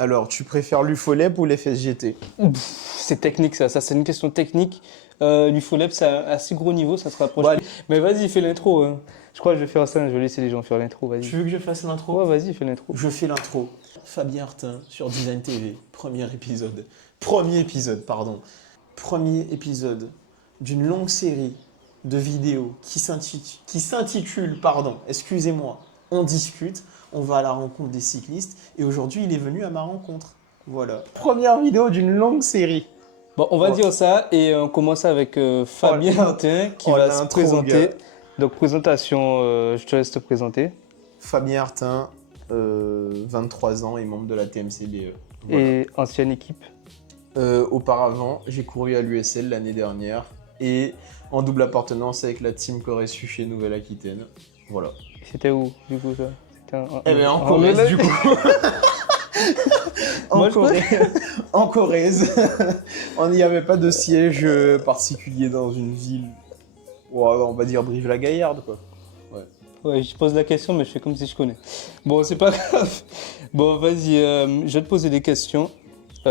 Alors, tu préfères l'UFOLEP ou l'FSGT? C'est technique ça, c'est une question technique. L'UFOLEP, c'est un assez gros niveau, ça se rapproche Bon, plus. Mais vas-y, fais l'intro. Hein. Je crois que je vais faire ça, je vais laisser les gens faire l'intro, vas-y. Tu veux que je fasse l'intro? Ouais, vas-y, fais l'intro. Je fais l'intro. Fabien Artin sur Design TV, premier épisode. Premier épisode d'une longue série de vidéos qui s'intitule, excusez-moi, On discute. On va à la rencontre des cyclistes et aujourd'hui il est venu à ma rencontre. Voilà. Première vidéo d'une longue série. Bon, on va dire ça et on commence avec Fabien Artin qui va se présenter. Gars. Donc présentation, je te laisse te présenter. Fabien Artin, 23 ans et membre de la TMCBE. Voilà. Et ancienne équipe. Auparavant, j'ai couru à l'USL l'année dernière et en double appartenance avec la team Corée-Su chez Nouvelle-Aquitaine. Voilà. C'était où du coup ça? En Corrèze du coup. En Corrèze. On n'y avait pas de siège particulier dans une ville. Ouais, on va dire Brive-la-Gaillarde quoi. Ouais, je pose la question, mais je fais comme si je connais. Bon, c'est pas grave. Bon, vas-y, je vais te poser des questions. Tu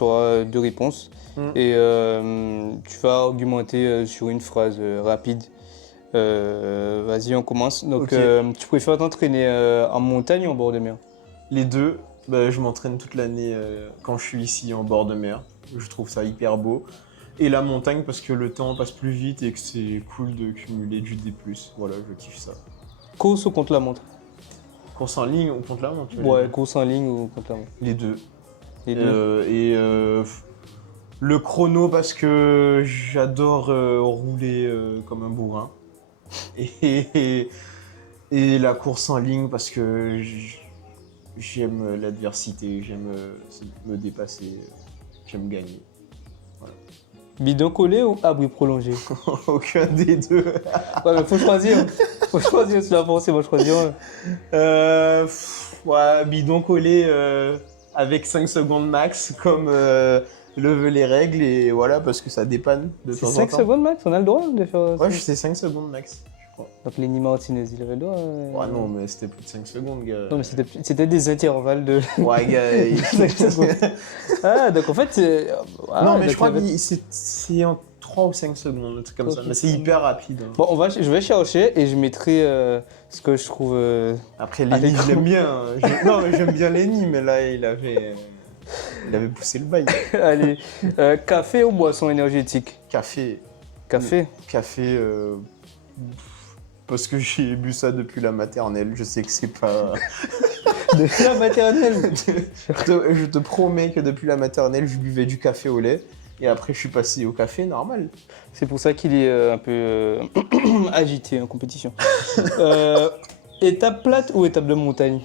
auras 2 réponses. Et tu vas argumenter sur une phrase rapide. Vas-y, on commence. Donc, Okay. Tu préfères t'entraîner en montagne ou en bord de mer? Les deux, bah, je m'entraîne toute l'année quand je suis ici en bord de mer. Je trouve ça hyper beau. Et la montagne parce que le temps passe plus vite et que c'est cool de cumuler du D+. Voilà, je kiffe ça. Course ou contre la montre? Course en ligne ou contre la montre? Ouais, course en ligne ou contre la montre? Les deux. Les deux. Le chrono parce que j'adore rouler comme un bourrin. Et la course en ligne parce que j'aime l'adversité, j'aime me dépasser, j'aime gagner. Bidon collé ou abri prolongé? Aucun des deux. Ouais, mais faut choisir. Faut choisir, c'est la pensée, moi je choisis un. Ouais, bidon collé avec 5 secondes max, comme le veulent les règles, et voilà, parce que ça dépanne de C'est temps en 5 temps. secondes max, on a le droit de faire ça? Ouais, c'est 5 secondes max, je crois. Donc Lenny Martinez, il avait le droit. Ouais, non, mais c'était plus de 5 secondes, gars. Non, mais c'était des intervalles de. Ouais, gars. 5 secondes. Ah, donc en fait, c'est. Ah, non, mais donc je crois il avait- que c'est en 3 ou 5 secondes, un truc comme ça. Ok. Mais c'est hyper rapide. Hein. Bon, je vais chercher et je mettrai ce que je trouve. Après, Lenny, Allez, je l'aime bien. Hein. Non, mais j'aime bien Lenny, mais là, il avait poussé le bail. Allez, café ou boisson énergétique? Café. Café. Café, parce que j'ai bu ça depuis la maternelle. Je sais que c'est pas. Depuis la maternelle. Je te promets que depuis la maternelle, je buvais du café au lait. Et après, je suis passé au café normal. C'est pour ça qu'il est un peu agité en compétition. Étape plate ou étape de montagne?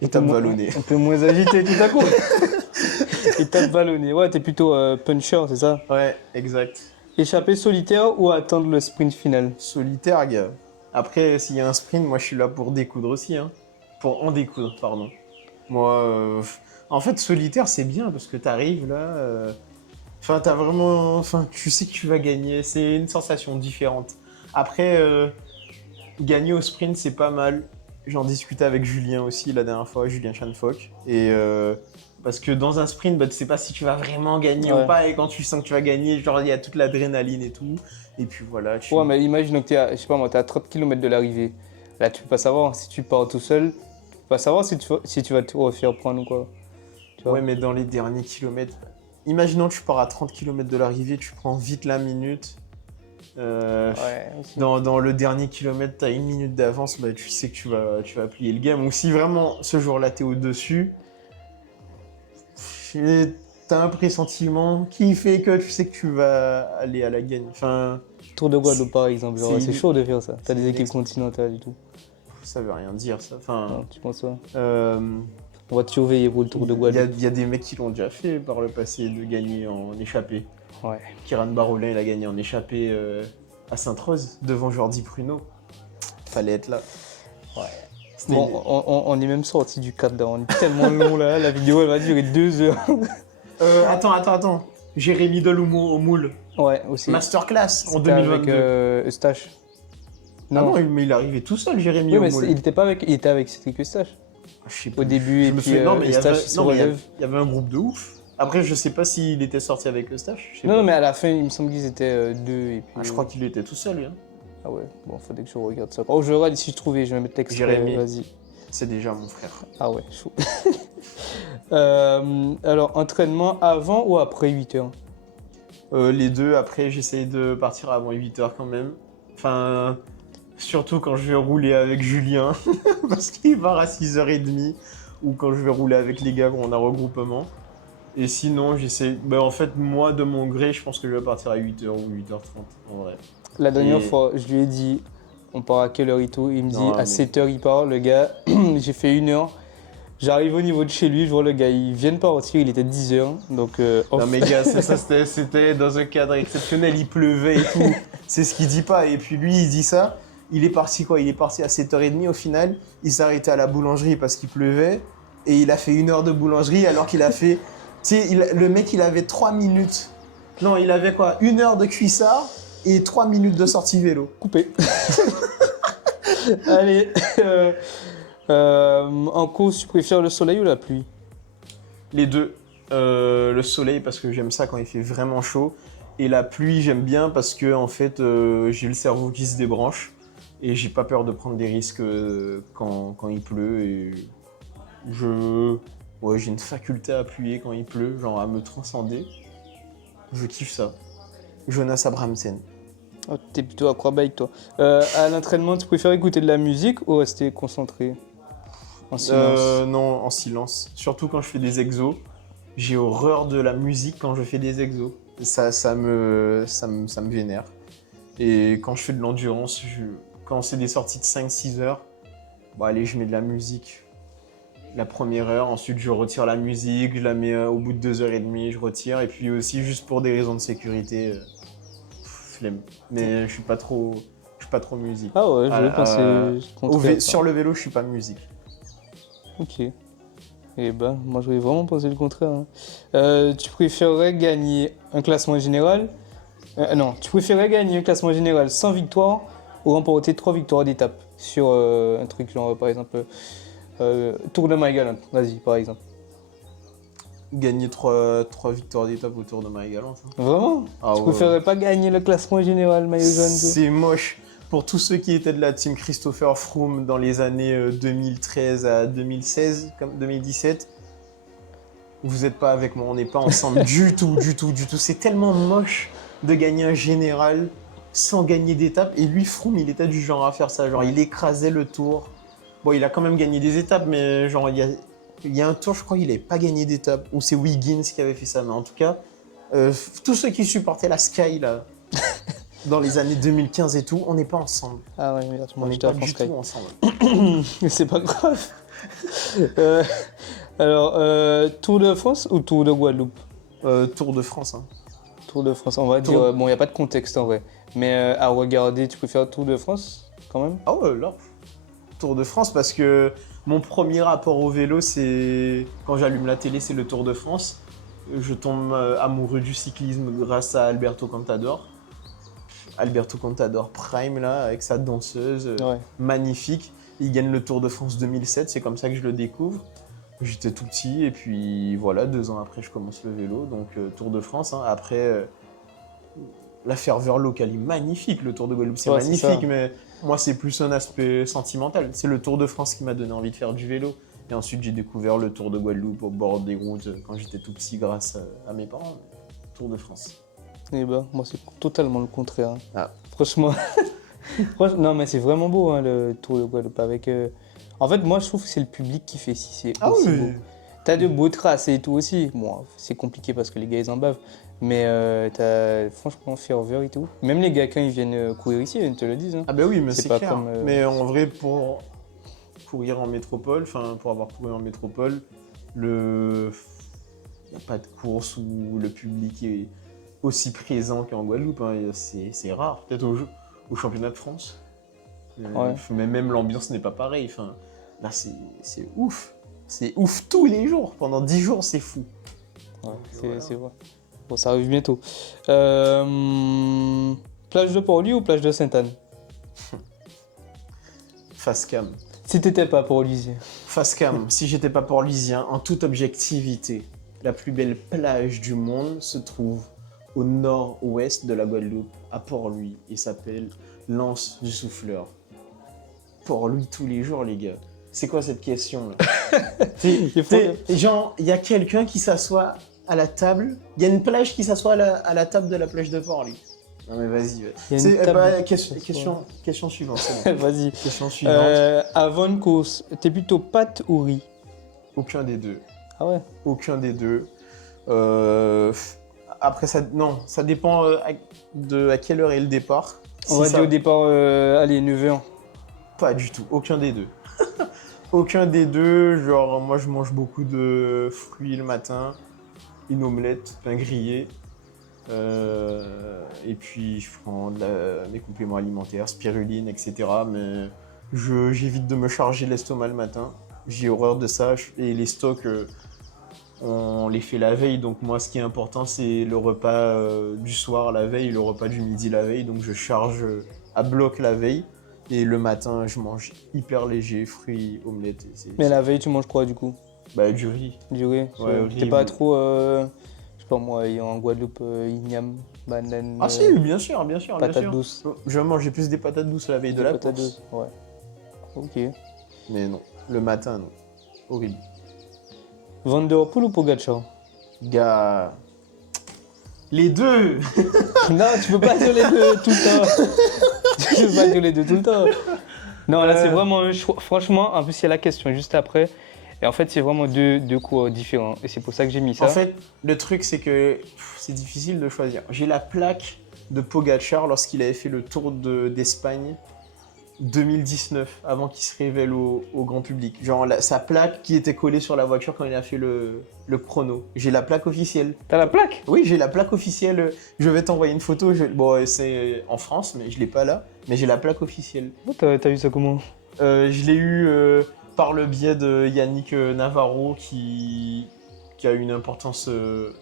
Étape vallonnée. Un peu moins agité tout à coup. Étape vallonnée. Ouais, t'es plutôt puncher, c'est ça? Ouais, exact. Échapper solitaire ou attendre le sprint final? Solitaire, gars. Après, s'il y a un sprint, moi, je suis là pour découdre aussi. Hein. Pour en découdre, pardon. Moi, en fait, solitaire, c'est bien parce que t'arrives là. Enfin, t'as vraiment. Enfin, tu sais que tu vas gagner. C'est une sensation différente. Après, gagner au sprint, c'est pas mal. J'en discutais avec Julien aussi la dernière fois, Julien Chanfoc. Et parce que dans un sprint, bah, tu sais pas si tu vas vraiment gagner ou pas. Et quand tu sens que tu vas gagner, genre, il y a toute l'adrénaline et tout. Et puis voilà. Ouais, mais imagine que t'es à, je sais pas moi, t'es à 30 km de l'arrivée. Là, tu peux pas savoir si tu pars tout seul. Tu peux pas savoir si tu vas te refaire prendre ou quoi. Tu vois? Ouais, mais dans les derniers kilomètres, imaginons que tu pars à 30 km de l'arrivée, tu prends vite la minute. Ouais, aussi. Dans le dernier kilomètre, tu as 1 minute d'avance, bah, tu sais que tu vas plier le game. Ou si vraiment ce jour-là, tu es au-dessus, tu as un pressentiment qui fait que tu sais que tu vas aller à la gagne. Enfin, Tour de Guadeloupe par exemple, genre, c'est chaud de faire ça. T'as des c'est équipes continentales et tout. ça veut rien dire, ça. Enfin, Non, tu penses pas? euh, On va te surveiller pour le Tour de Guadeloupe. il y a des mecs qui l'ont déjà fait par le passé, de gagner en échappée. Ouais. Kiran Barolin, il a gagné en échappée à Sainte-Rose, devant Jordi Pruneau. Fallait être là. Ouais. C'était- Bon, on est même sorti du cadre, on est tellement long là, la vidéo elle va durer 2 heures. Attends. Jérémy Deloumo au moule. Ouais, aussi. Masterclass en C'était 2022. avec Eustache. Ah non, mais il est arrivé tout seul, Jérémy Oui, au mais moule. il était pas avec, il était avec Cédric Eustache. Je sais au plus. début Je et me puis souviens- non, mais le il y avait, stage qui se non, mais relève. il y avait un groupe de ouf. Après, je sais pas s'il était sorti avec le staff. Je sais Non, pas. non, mais à la fin, il me semble qu'ils étaient deux et puis. Ah, je crois qu'il était tout seul, lui. Hein. Ah ouais, bon, faudrait que je regarde ça. Oh, je regarde si je trouvais, je vais mettre l'extrait. Jérémy. Vas-y. C'est déjà mon frère. Ah ouais, chaud. Alors, entraînement avant ou après 8h? Les deux, après, j'essaye de partir avant 8h quand même. Enfin, surtout quand je vais rouler avec Julien, parce qu'il part à 6h30, ou quand je vais rouler avec les gars quand on a regroupement. Et sinon, j'essaie. Ben, en fait, moi, de mon gré, je pense que je vais partir à 8h ou 8h30, en vrai. La dernière Et- fois, je lui ai dit, on part à quelle heure et tout. Il me dit, Non, à mais- 7h, il part. Le gars, j'ai fait 1h. J'arrive au niveau de chez lui, je vois le gars, il vient de partir, il était 10h. Donc, off. Non mais gars, c'était dans un cadre exceptionnel, il pleuvait et tout. C'est ce qu'il dit pas. Et puis lui, il dit ça. Il est parti quoi? Il est parti à 7h30 au final. Il s'est arrêté à la boulangerie parce qu'il pleuvait. Et il a fait 1 heure de boulangerie alors qu'il a fait... Tu sais, le mec, il avait 3 minutes. Non, il avait quoi? 1 heure de cuissard et 3 minutes de sortie vélo. Coupé. Allez. En course, tu préfères le soleil ou la pluie? Les deux. Le soleil parce que j'aime ça quand il fait vraiment chaud. Et la pluie, j'aime bien parce que en fait, j'ai le cerveau qui se débranche. Et j'ai pas peur de prendre des risques quand il pleut. Et ouais, j'ai une faculté à appuyer quand il pleut, genre à me transcender. Je kiffe ça. Jonas Abramsen. Oh, t'es plutôt aquabike, toi. À l'entraînement, tu préfères écouter de la musique ou rester concentré? En silence. Non, en silence. Surtout quand je fais des exos. J'ai horreur de la musique quand je fais des exos. Ça me vénère. Et quand je fais de l'endurance, quand c'est des sorties de 5-6 heures, bon allez, je mets de la musique. La première heure, ensuite je retire la musique, je la mets au bout de 2h30, je retire. Et puis aussi juste pour des raisons de sécurité, flemme. Mais je suis pas trop musique. Ah ouais, je Ah, vais penser sur le vélo, je suis pas musique. Ok. Eh ben, moi j'aurais vraiment pensé le contraire. Hein. Tu préférerais gagner un classement général Non, tu préférerais gagner un classement général sans victoire ou remporter 3 victoires d'étape sur un truc genre par exemple Tour de Maïgalant, vas-y par exemple. Gagner 3 victoires d'étape au Tour de Marie-Galante. Hein. Vraiment? Ah Tu ouais. préférerais pas gagner le classement général maillot jaune? C'est moche. Pour tous ceux qui étaient de la team Christopher Froome dans les années 2013 à 2016, comme 2017, vous n'êtes pas avec moi, on n'est pas ensemble du tout. C'est tellement moche de gagner un général sans gagner d'étape. Et lui, Froome, il était du genre à faire ça. Genre, il écrasait le tour. Bon, il a quand même gagné des étapes, mais genre, il y a un tour, je crois qu'il n'avait pas gagné d'étape. Ou c'est Wiggins qui avait fait ça. Mais en tout cas, tous ceux qui supportaient la Sky, là, dans les années 2015 et tout, on n'est pas ensemble. Ah ouais, merde, On moi n'est j'étais pas à France du Sky. tout ensemble. Mais c'est pas grave. Alors, Tour de France ou Tour de Guadeloupe? Tour de France. Hein. Tour de France, on va dire. Bon, il n'y a pas de contexte en vrai. Mais à regarder, tu préfères Tour de France quand même? Ah ouais, là. Tour de France parce que mon premier rapport au vélo, c'est quand j'allume la télé, c'est le Tour de France. Je tombe amoureux du cyclisme grâce à Alberto Contador. Alberto Contador Prime, là, avec sa danseuse, Ouais. magnifique. Il gagne le Tour de France 2007, c'est comme ça que je le découvre. J'étais tout petit et puis voilà, 2 ans après, je commence le vélo, donc Tour de France. Hein. Après, la ferveur locale est magnifique, le Tour de Guadeloupe, c'est Ouais, c'est magnifique, ça. mais moi, c'est plus un aspect sentimental. C'est le Tour de France qui m'a donné envie de faire du vélo. Et ensuite, j'ai découvert le Tour de Guadeloupe au bord des routes quand j'étais tout petit grâce à mes parents. Tour de France. Eh ben, moi c'est totalement le contraire. Hein. Ah. Franchement. Non, mais c'est vraiment beau hein, le Tour de Guadeloupe. Avec, En fait, moi je trouve que c'est le public qui fait si c'est Ah aussi oui. beau. T'as de beaux tracés et tout aussi. Bon, c'est compliqué parce que les gars ils en bavent. Mais t'as franchement ferveur et tout. Même les gars quand ils viennent courir ici, ils te le disent. Hein. Ah ben oui, mais C'est c'est pas clair. comme, Mais en vrai, pour courir en métropole, enfin pour avoir couru en métropole, il n'y a pas de course où le public est aussi présent qu'en Guadeloupe. Hein. C'est rare. Peut-être au championnat de France. Ouais. Mais même l'ambiance n'est pas pareille. Enfin, là, c'est ouf. C'est ouf tous les jours. Pendant 10 jours, c'est fou. Ouais, Voilà. c'est vrai. Bon, ça arrive bientôt. Plage de Port-Louis ou plage de Sainte-Anne? Face cam. Si t'étais pas à Port-Louis. face cam, si j'étais pas portlisien, en toute objectivité, la plus belle plage du monde se trouve au nord-ouest de la Guadeloupe, à Port-Louis, et s'appelle l'Anse du Souffleur. Port-Louis tous les jours, les gars. C'est quoi cette question là? Genre, il y a quelqu'un qui s'assoit à la table, il y a une plage qui s'assoit à la table de la plage de Port-Louis. Non mais vas-y. Question suivante. C'est bon. Vas-y. Question suivante. Avant une course, t'es plutôt pâte ou riz? Aucun des deux. Ah ouais? Aucun des deux. Après, ça dépend à quelle heure est le départ. On va dire au départ, allez, 9h. Pas du tout, aucun des deux. Aucun des deux, genre moi je mange beaucoup de fruits le matin, une omelette, pain grillé, et puis je prends mes compléments alimentaires, spiruline, etc. Mais j'évite de me charger l'estomac le matin, j'ai horreur de ça, et les stocks, on les fait la veille, donc moi ce qui est important c'est le repas du soir la veille, le repas du midi la veille, donc je charge à bloc la veille. Et le matin, je mange hyper léger, fruits, omelettes. Mais la veille, tu manges quoi du coup? Bah, du riz. Du riz? Ouais, t'es pas trop, je sais pas moi, en Guadeloupe, igname, banane. Ah si, bien sûr. Patates douces. Je vais manger plus des patates douces la veille de la course. Patates douces, ouais. Ok. Mais non, le matin, non. Horrible. Van der Poel ou Pogacar? Gars... Les deux. Non, tu peux pas dire les deux tout le temps. Tu peux pas dire les deux tout le temps. Non, là, c'est vraiment un choix. Franchement, en plus, il y a la question juste après. Et en fait, c'est vraiment deux cours différents. Et c'est pour ça que j'ai mis ça. En fait, le truc, c'est que c'est difficile de choisir. J'ai la plaque de Pogacar lorsqu'il avait fait le Tour d'Espagne 2019, avant qu'il se révèle au grand public. Genre, sa plaque qui était collée sur la voiture quand il a fait le chrono. J'ai la plaque officielle. T'as la plaque? Oui, j'ai la plaque officielle. Je vais t'envoyer une photo. Bon, c'est en France, mais je l'ai pas là. Mais j'ai la plaque officielle. Oh, t'as eu ça comment? Je l'ai eu par le biais de Yannick Navarro qui a une importance,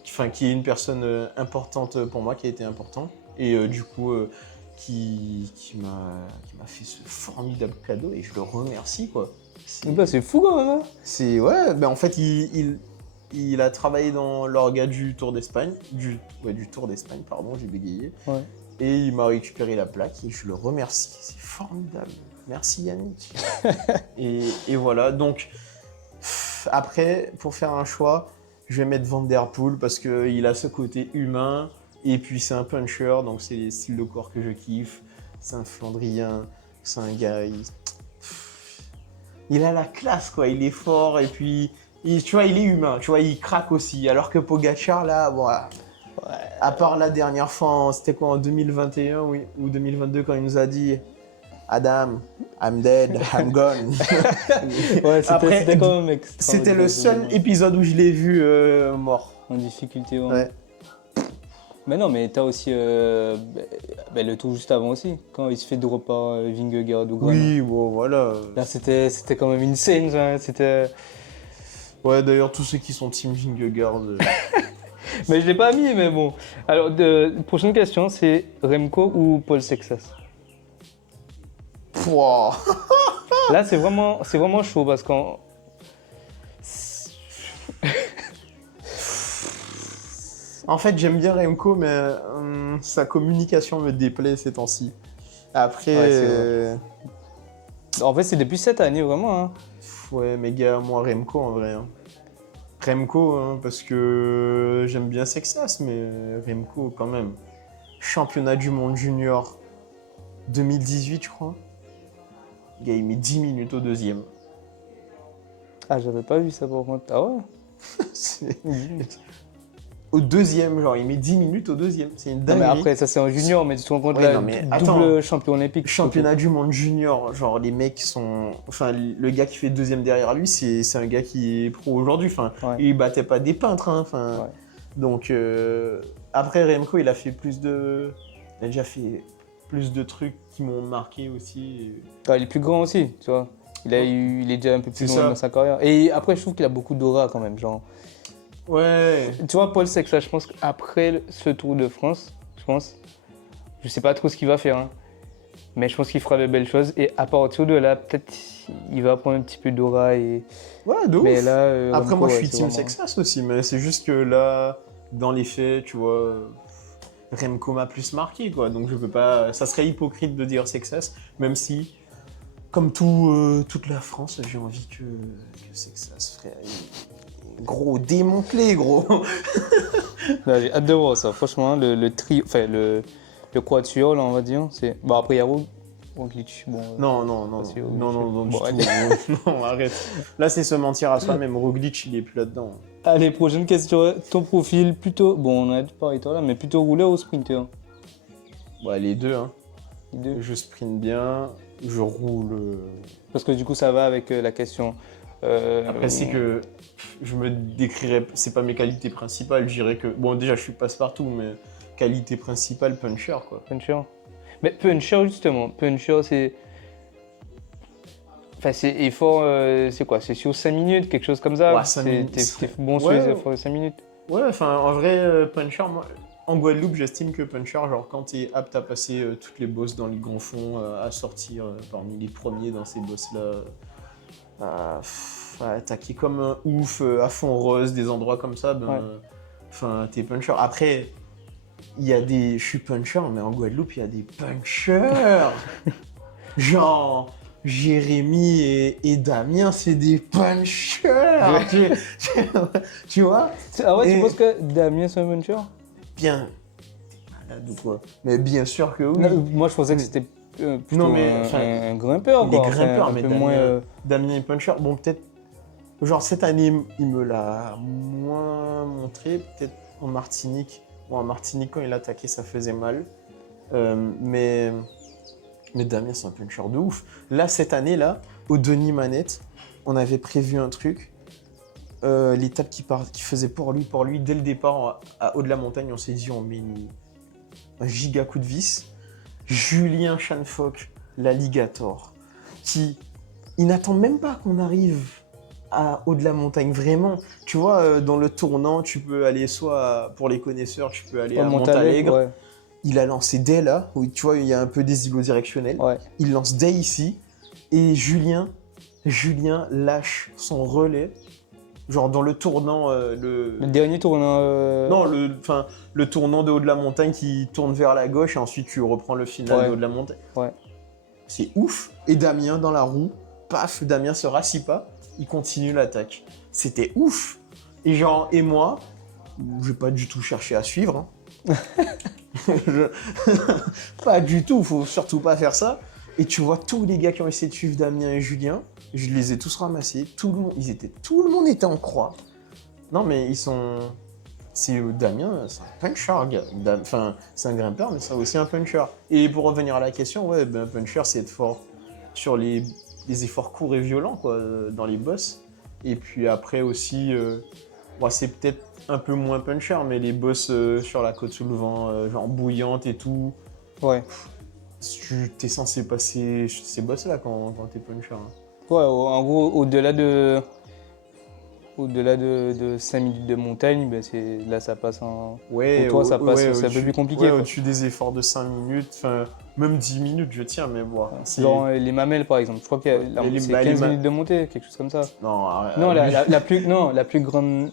qui est une personne importante pour moi, qui a été important. Et du coup, qui m'a fait ce formidable cadeau et je le remercie, quoi. C'est fou quand même, hein. Ouais, ben en fait, il a travaillé dans l'orga du Tour d'Espagne, du Tour d'Espagne, pardon, j'ai bégayé. Ouais. Et il m'a récupéré la plaque et je le remercie. C'est formidable. Merci Yannick. et voilà, donc après, pour faire un choix, je vais mettre Van der Poel parce qu'il a ce côté humain et puis c'est un puncher, donc c'est les styles de corps que je kiffe. C'est un Flandrien, c'est un gars, il a la classe, quoi. Il est fort et puis, tu vois, il est humain, tu vois, il craque aussi. Alors que Pogacar, là, bon, à part la dernière fois, c'était quoi, en 2021 ou 2022, quand il nous a dit « Adam, I'm dead, I'm gone ». Ouais, c'était quand même extra. C'était le seul épisode où je l'ai vu mort. En difficulté, ouais. Ouais. Mais non, mais t'as aussi le tour juste avant aussi, quand il se fait drop par Vingegaard ou Graham. Oui, bon, voilà. Là, c'était quand même une scène, ça. C'était... Ouais, d'ailleurs, tous ceux qui sont team Vingegaard... Mais je l'ai pas mis, mais bon. Alors, prochaine question, c'est Remco ou Paul Sexas? Pouah. Là, c'est vraiment chaud parce qu'en... En fait, j'aime bien Remco, mais sa communication me déplaît ces temps-ci. Après... Ouais, en fait, c'est depuis cette année, vraiment. Hein. Ouais, mais gars, moi, Remco, en vrai. Hein. Remco, hein, parce que j'aime bien Sexas, mais Remco, quand même. Championnat du monde junior 2018, je crois. Le gars, il met 10 minutes au deuxième. Ah, j'avais pas vu ça, par contre. Ah ouais? Au deuxième, genre, il met 10 minutes au deuxième. C'est une dinguerie. Non, mais après, ça c'est en junior, mais tu te rends compte, Ouais, double champion olympique. Championnat du monde junior, genre, les mecs sont... Enfin, le gars qui fait deuxième derrière lui, c'est un gars qui est pro aujourd'hui. Enfin, ouais. Il battait pas des peintres, hein. Enfin, ouais. Donc, après, Remco, il a déjà fait plus de trucs qui m'ont marqué aussi. Ouais, il est plus grand aussi, tu vois. Il est déjà un peu plus loin dans sa carrière. Et après, je trouve qu'il a beaucoup d'aura quand même, genre... Ouais. Tu vois, Paul Sexas, je pense qu'après ce Tour de France, je sais pas trop ce qu'il va faire. Hein. Mais je pense qu'il fera de belles choses. Et à partir de là, peut-être il va prendre un petit peu d'aura. Ouais, de Mais ouf. là, Après, Remco, moi, je ouais, suis c'est team vraiment- Sexas aussi, mais c'est juste que là, dans les faits, tu vois, Remco m'a plus marqué, quoi. Donc, je peux pas. Ça serait hypocrite de dire Sexas, même si, comme toute la France, j'ai envie que Sexas, frère. Gros, démantelé, gros. Là, j'ai hâte de voir ça. Franchement, le trio, enfin le quatuor, là, on va dire. C'est... Bon, après, il y a Roglic. Bon, Non, non, non, c'est non, Roglic. non, non, non, du Bon, tout. allez. Non, arrête. Là, c'est se mentir à soi-même. Roglic, il est plus là-dedans. Allez, prochaine question. Ton profil, plutôt. Bon, on a dit pareil, toi, là, mais plutôt rouleur ou sprinter? Ouais, les deux, hein. Les deux. Je sprint bien, je roule. Parce que du coup, ça va avec la question. Après, c'est que je me décrirais, c'est pas mes qualités principales, je dirais que, bon, déjà, je suis passe-partout, mais qualité principale, puncher, quoi. Puncher. Mais puncher, justement. Puncher, c'est. Enfin, c'est effort, c'est quoi? C'est sur 5 minutes, quelque chose comme ça? Ouais, 5 minutes, T'es bon sur ouais, les efforts de 5 minutes? Ouais, enfin, en vrai, puncher, moi, en Guadeloupe, j'estime que puncher, genre, quand t'es apte à passer toutes les bosses dans les grands fonds, à sortir parmi les premiers dans ces bosses-là, à attaquer comme un ouf, à fond rose, des endroits comme ça, ben, Ouais. enfin, t'es puncher. Après, je suis puncher, mais en Guadeloupe, il y a des punchers. Genre, Jérémy et Damien, c'est des punchers. Tu vois? Ah ouais, Et- tu penses que Damien, c'est un puncher? Bien. T'es malade ou quoi? Mais bien sûr que oui. Non, moi, je pensais que c'était plutôt Non, mais, un, enfin, un grimpeur, Il quoi. est Enfin, grimpeur, un mais peu Damien, moins. Damien est puncher. Bon, peut-être. Genre, cette année, il me l'a moins montré. Peut-être en Martinique. Bon, en Martinique, quand il attaquait, ça faisait mal. Mais Damien, c'est un puncher de ouf. Là, cette année-là, au Denis Manette, on avait prévu un truc. L'étape qui faisait pour lui, dès le départ, à Haut-de-la-Montagne, on s'est dit, on met un giga coup de vis. Julien Chanfoc, l'alligator, il n'attend même pas qu'on arrive à Haut-de-la-Montagne, vraiment. Tu vois, dans le tournant, tu peux aller pour les connaisseurs, tu peux aller à Montalegre. Ouais. Il a lancé dès là, où tu vois, il y a un peu des îlots directionnels. Ouais. Il lance dès ici, et Julien lâche son relais, genre dans le tournant, Le dernier tournant. non, le tournant de haut de la montagne qui tourne vers la gauche, et ensuite tu reprends le final Ouais. de haut de la montagne. Ouais. C'est ouf. Et Damien dans la roue, paf, Damien se rassit pas, il continue l'attaque. C'était ouf. Et moi, je vais pas du tout chercher à suivre. Hein. Pas du tout, faut surtout pas faire ça. Et tu vois tous les gars qui ont essayé de suivre Damien et Julien, je les ai tous ramassés. Tout le monde était en croix. Non mais Damien, c'est un puncher, gars. Enfin, c'est un grimpeur, mais c'est aussi un puncher. Et pour revenir à la question, ouais, ben, un puncher, c'est être fort sur les efforts courts et violents, quoi, dans les boss. Et puis après aussi, bon, c'est peut-être un peu moins puncher, mais les boss sur la côte sous le vent, genre bouillante et tout, Ouais. tu t'es censé passer ces boss-là quand t'es puncher. Hein. Ouais, en gros, au-delà de 5 minutes de montagne, ben là ça passe en. Ouais, Pour toi, ça passe, c'est un peu au-dessus- plus compliqué, Ouais, quoi. au-dessus des efforts de 5 minutes, enfin, même 10 minutes, je tiens, mais bon. Genre les mamelles par exemple, je crois que c'est 15 minutes de montée, quelque chose comme ça. Non, Non, la plus grande.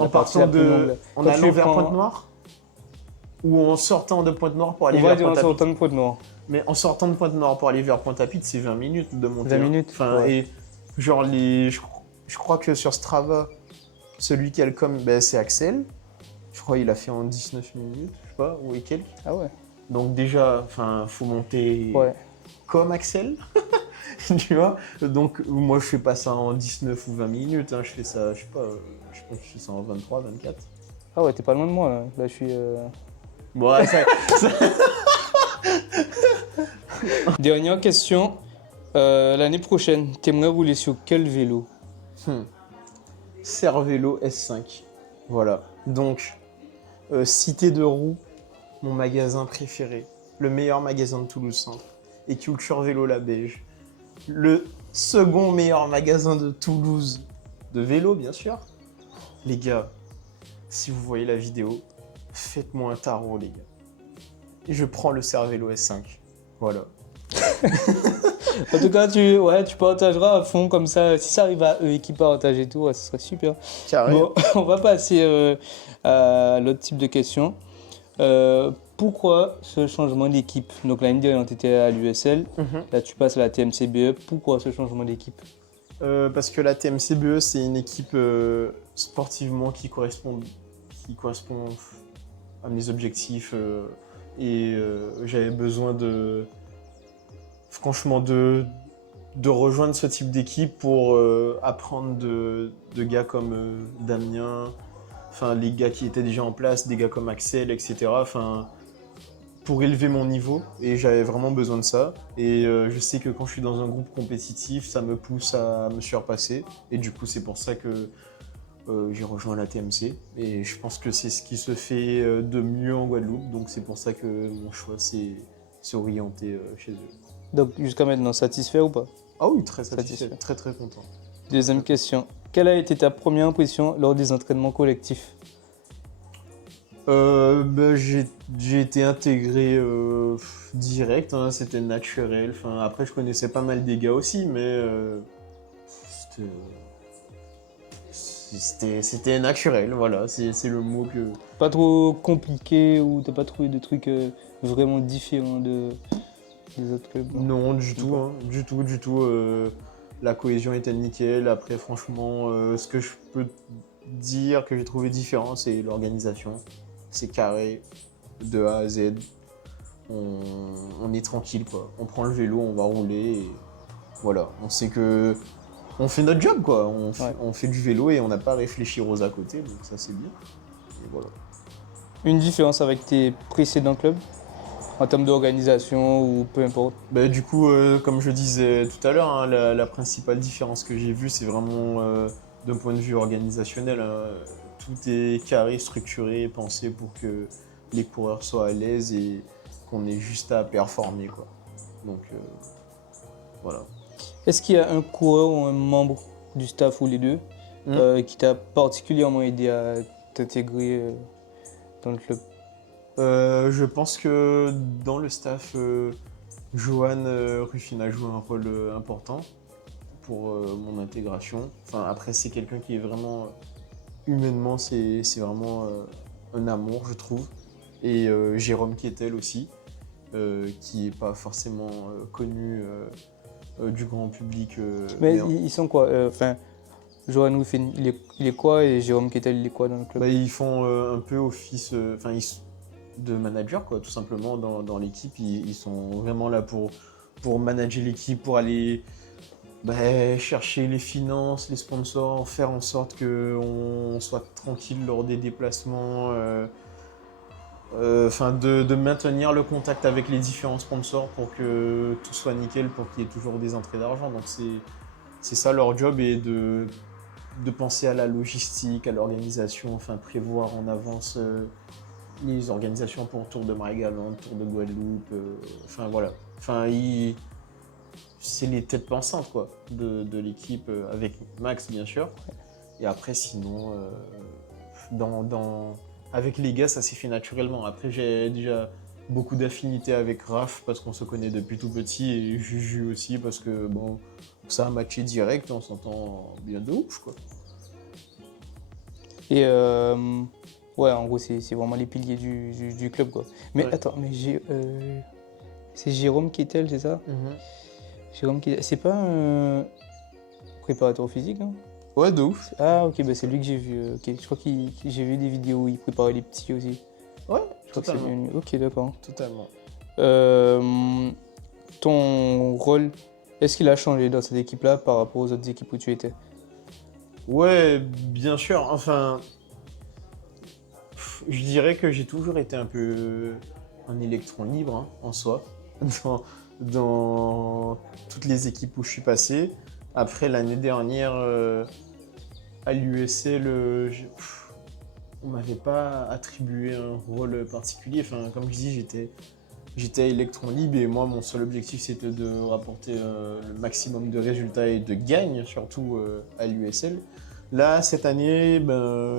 en partie partant la plus longue, là. En Quand allant tu vers prends- Pointe-Noire ou en sortant de Pointe-Noire pour aller On va vers dire en Pointe-à-Pitre. sortant de Pointe-Noire. Mais en sortant de Pointe-Noire pour aller vers Pointe-à-Pitre, c'est 20 minutes de montée. 20 hein. minutes, Enfin, ouais. et genre, je crois que sur Strava, celui qui a le com, ben, c'est Axel. Je crois qu'il a fait en 19 minutes, je sais pas, ou et quelques. Ah ouais. Donc déjà, enfin, faut monter Ouais. comme Axel, tu vois. Donc moi, je fais pas ça en 19 ou 20 minutes. Hein. Je fais ça, je sais pas, je pense que je fais ça en 23, 24. Ah ouais, t'es pas loin de moi là. Là, je suis. Bon, ouais, Dernière question. L'année prochaine, t'aimerais rouler sur quel vélo? Cervélo S5. Voilà. Donc, Cité de Roux, mon magasin préféré, le meilleur magasin de Toulouse Centre, et Culture Vélo La Beige. Le second meilleur magasin de Toulouse, de vélo bien sûr. Les gars, si vous voyez la vidéo, faites-moi un tarot les gars. Et je prends le Cervélo S5. Voilà. En tout cas, tu partageras à fond comme ça. Si ça arrive à eux et qu'ils partagent et tout, ouais, ce serait super. Carrément. Bon, on va passer à l'autre type de question. Pourquoi ce changement d'équipe? Donc l'année dernière, tu étais à l'USL, là tu passes à la TMCBE. Pourquoi ce changement d'équipe? Parce que la TMCBE, c'est une équipe sportivement qui correspond à mes objectifs et j'avais besoin franchement de rejoindre ce type d'équipe pour apprendre de gars comme Damien, enfin les gars qui étaient déjà en place, des gars comme Axel, etc. Enfin, pour élever mon niveau et j'avais vraiment besoin de ça. Et je sais que quand je suis dans un groupe compétitif, ça me pousse à me surpasser. Et du coup, c'est pour ça que j'ai rejoint la TMC. Et je pense que c'est ce qui se fait de mieux en Guadeloupe. Donc c'est pour ça que mon choix s'est orienté chez eux. Donc jusqu'à maintenant, satisfait ou pas? Ah oui, très satisfait, Satisfait. très très content. Deuxième question. Quelle a été ta première impression lors des entraînements collectifs? J'ai été intégré direct, hein, c'était naturel. Enfin, après, je connaissais pas mal des gars aussi, mais c'était naturel, voilà, c'est le mot que... Pas trop compliqué ou t'as pas trouvé de trucs vraiment différents des autres clubs? Non, du tout, hein, du tout, du tout. La cohésion était nickel. Après, franchement, ce que je peux dire que j'ai trouvé différent, c'est l'organisation. C'est carré, de A à Z. On est tranquille, quoi. On prend le vélo, on va rouler, et voilà. On sait que on fait notre job, quoi. On fait du vélo et on n'a pas à réfléchir aux à côté, donc ça c'est bien. Et voilà. Une différence avec tes précédents clubs en termes d'organisation ou peu importe? Bah, du coup, comme je disais tout à l'heure, hein, la principale différence que j'ai vue, c'est vraiment d'un point de vue organisationnel, hein. Tout est carré, structuré, pensé pour que les coureurs soient à l'aise et qu'on ait juste à performer, quoi. Donc, voilà. Est-ce qu'il y a un coureur ou un membre du staff ou les deux qui t'a particulièrement aidé à t'intégrer dans le club? Je pense que dans le staff, Johan Ruffin a joué un rôle important pour mon intégration. Enfin, après, c'est quelqu'un qui est vraiment, humainement, c'est vraiment un amour, je trouve. Et Jérôme Quietel aussi, qui n'est pas forcément connu du grand public. Mais mais, ils sont quoi? Enfin, Johan Wiffen, il est quoi et Jérôme Kettel, il est quoi dans le club? bah, ils font un peu office de manager, quoi, tout simplement, dans l'équipe. Ils sont vraiment là pour manager l'équipe, pour aller chercher les finances, les sponsors, faire en sorte qu'on soit tranquille lors des déplacements, de maintenir le contact avec les différents sponsors pour que tout soit nickel, pour qu'il y ait toujours des entrées d'argent. Donc c'est ça leur job, et de penser à la logistique, à l'organisation, enfin prévoir en avance les organisations pour Tour de Marie-Galante, Tour de Guadeloupe, enfin voilà. Enfin, c'est les têtes pensantes, quoi, de l'équipe, avec Max bien sûr. Et après sinon, avec les gars, ça s'est fait naturellement. Après, j'ai déjà beaucoup d'affinités avec Raph parce qu'on se connaît depuis tout petit, et Juju aussi parce que bon, ça a matché direct, on s'entend bien de ouf, quoi. Et ouais, en gros, c'est vraiment les piliers du club, quoi. Mais Ouais. attends, mais c'est Jérôme Kettel, c'est ça? Jérôme Kettel, c'est pas un préparateur physique, non? Ouais, de ouf. Ah, ok, bah c'est lui que j'ai vu. Ok, je crois que j'ai vu des vidéos où il préparait les petits aussi. Ouais, Je crois que c'est totalement. bien lui. Ok, d'accord. Totalement. Ton rôle, est-ce qu'il a changé dans cette équipe-là par rapport aux autres équipes où tu étais? Ouais, bien sûr. Enfin, je dirais que j'ai toujours été un peu un électron libre, hein, en soi, dans, dans toutes les équipes où je suis passé. Après, l'année dernière, à l'USL, on m'avait pas attribué un rôle particulier. Enfin, comme je dis, j'étais électron libre, et moi, mon seul objectif, c'était de rapporter le maximum de résultats et de gagne, surtout à l'USL. Là, cette année,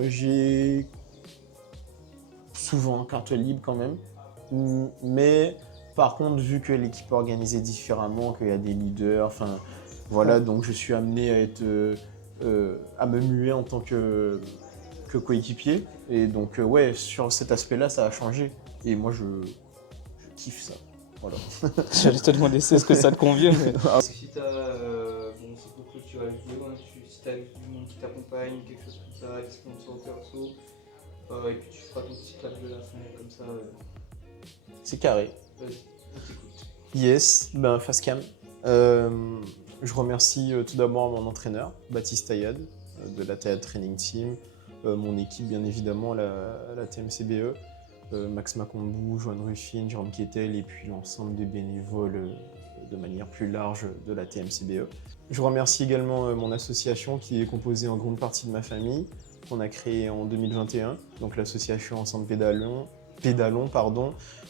j'ai souvent carte libre quand même, mais Par contre, vu que l'équipe est organisée différemment, qu'il y a des leaders, enfin voilà, donc je suis amené à être à me muer en tant que coéquipier. Et donc ouais, sur cet aspect-là, ça a changé. Et moi, je kiffe ça. Voilà. J'allais te demander si est-ce que ça te convient. Si tu as, bon, c'est pour clôturer la vidéo, hein, si tu as du monde qui t'accompagne, quelque chose comme ça, des sponsors perso, et puis tu feras ton petit clap de la fin, comme ça. C'est carré. Vas-y, on t'écoute. Yes, ben Facecam. Je remercie tout d'abord mon entraîneur, Baptiste Ayad, de la TAD Training Team, mon équipe bien évidemment, la TMCBE, Max Macombou, Joanne Ruffin, Jérôme Quetel et puis l'ensemble des bénévoles de manière plus large de la TMCBE. Je remercie également mon association qui est composée en grande partie de ma famille, qu'on a créée en 2021, donc l'association Ensemble Pédalons.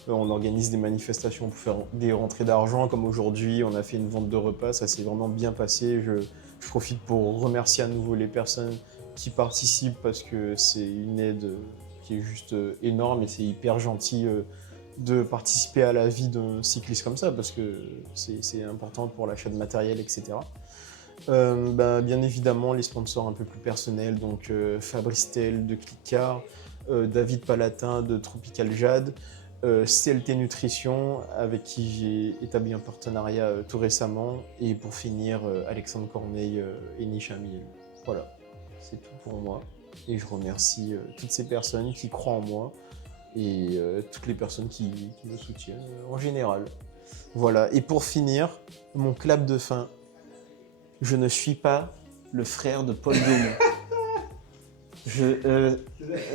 On organise des manifestations pour faire des rentrées d'argent, comme aujourd'hui, on a fait une vente de repas, ça s'est vraiment bien passé. Je profite pour remercier à nouveau les personnes qui participent parce que c'est une aide qui est juste énorme et c'est hyper gentil de participer à la vie d'un cycliste comme ça parce que c'est important pour l'achat de matériel, etc. Bien évidemment, les sponsors un peu plus personnels, donc Fabrice Tel de Clickcar, David Palatin de Tropical Jade, CLT Nutrition avec qui j'ai établi un partenariat tout récemment et pour finir Alexandre Corneille et Nisha Miel. Voilà, c'est tout pour moi et je remercie toutes ces personnes qui croient en moi et toutes les personnes qui me soutiennent en général. Voilà, et pour finir, mon clap de fin. Je ne suis pas le frère de Paul Daumont.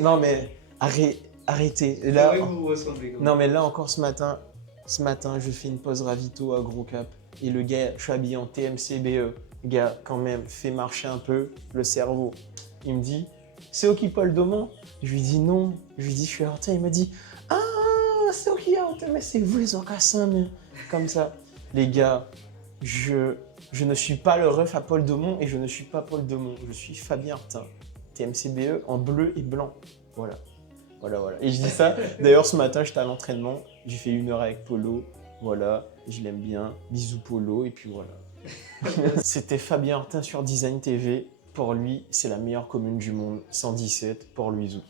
Non mais arrêtez. Là, vous ressemblez non mais là encore ce matin, je fais une pause ravito à Gros Cap et le gars, je suis habillé en TMCBE. Gars, quand même, fais marcher un peu le cerveau. Il me dit, c'est OK Paul Daumont? Je lui dis non. Je lui dis, je suis Artin. Il m'a dit, ah, c'est OK Artin, mais c'est vous les encassins, mais comme ça. Les gars, je ne suis pas le ref à Paul Daumont et je ne suis pas Paul Daumont. Je suis Fabien Artin, TMCBE en bleu et blanc. Voilà. Et je dis ça, d'ailleurs ce matin j'étais à l'entraînement, j'ai fait 1 heure avec Polo. Voilà, je l'aime bien. Bisous Polo et puis voilà. C'était Fabien Artin sur Design TV. Pour lui, c'est la meilleure commune du monde. 117, Port-Louisoux.